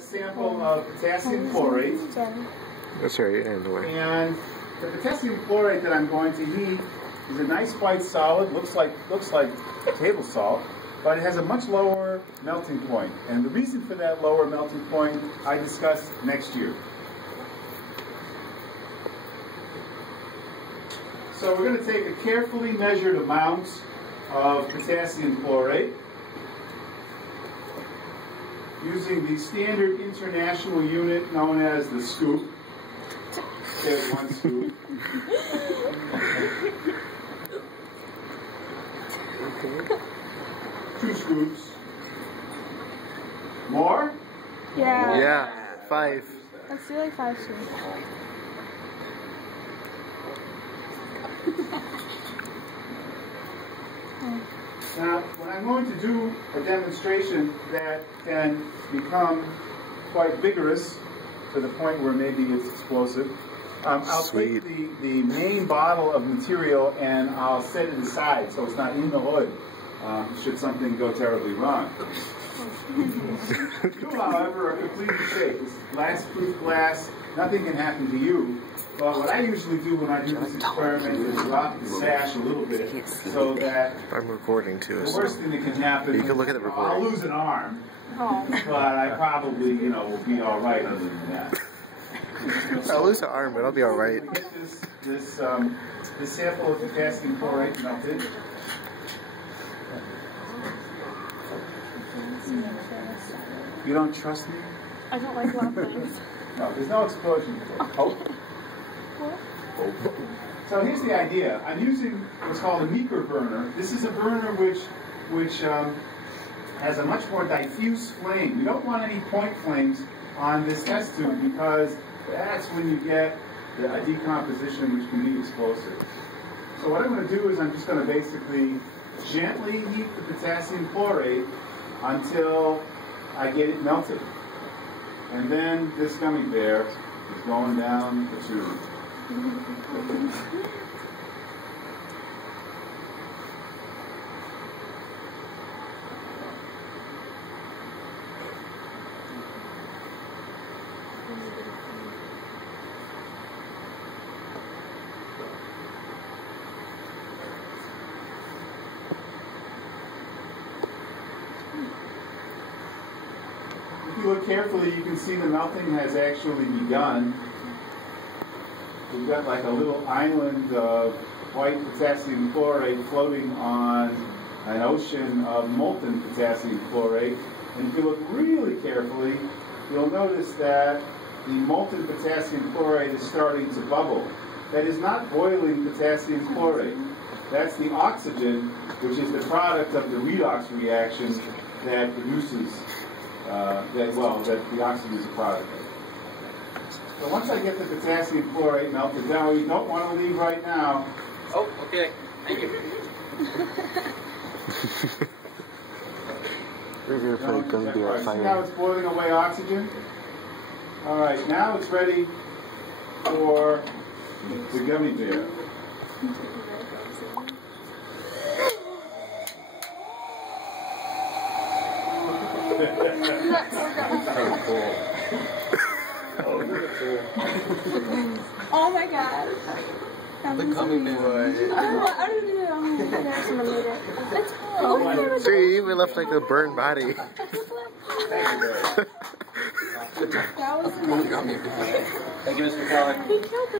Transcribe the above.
a sample of potassium chlorate. That's right, anyway. And the potassium chlorate that I'm going to heat is a nice white solid, looks like table salt, but it has a much lower melting point. And the reason for that lower melting point I discussed next year. So we're going to take a carefully measured amount of potassium chlorate using the standard international unit known as the scoop. There's one scoop. Two scoops. More? Yeah. Yeah, 5. Let's do like 5 scoops. Now, when I'm going to do a demonstration that can become quite vigorous to the point where maybe it's explosive, I'll take the main bottle of material and I'll set it aside so it's not in the hood should something go terribly wrong. You, however, are completely safe. This is glass-proof glass. Nothing can happen to you. But what I usually do when I do this experiment is drop the sash a little bit so that I'm recording too. The worst thing that can happen You can look at the recording. I'll lose an arm, but I probably, will be all right other than that. I'll lose an arm, but I'll be all right. Get this sample of potassium chlorate melted. You don't trust me? I don't like loud things. No, there's no explosion. Oh. So here's the idea. I'm using what's called a meeker burner. This is a burner which has a much more diffuse flame. We don't want any point flames on this test tube because that's when you get a decomposition which can be explosive. So what I'm going to do is I'm just going to basically gently heat the potassium chlorate until I get it melted. And then this gummy bear is going down the tube. If you look carefully, you can see the melting has actually begun. We've got like a little island of white potassium chlorate floating on an ocean of molten potassium chlorate. And if you look really carefully, you'll notice that the molten potassium chlorate is starting to bubble. That is not boiling potassium chlorate. That's the oxygen, which is the product of the redox reaction that produces that the oxygen is a product of. So once I get the potassium chlorate melted down, we don't want to leave right now. Oh, okay. Thank you. See how it's boiling away oxygen? All right, now it's ready for the gummy bear. Oh my god. The gummy bear. I don't know. Someone made it. It's horrible. So you even left like a burned body. That was Gummy bear. Thank you, Mr. Keller. He killed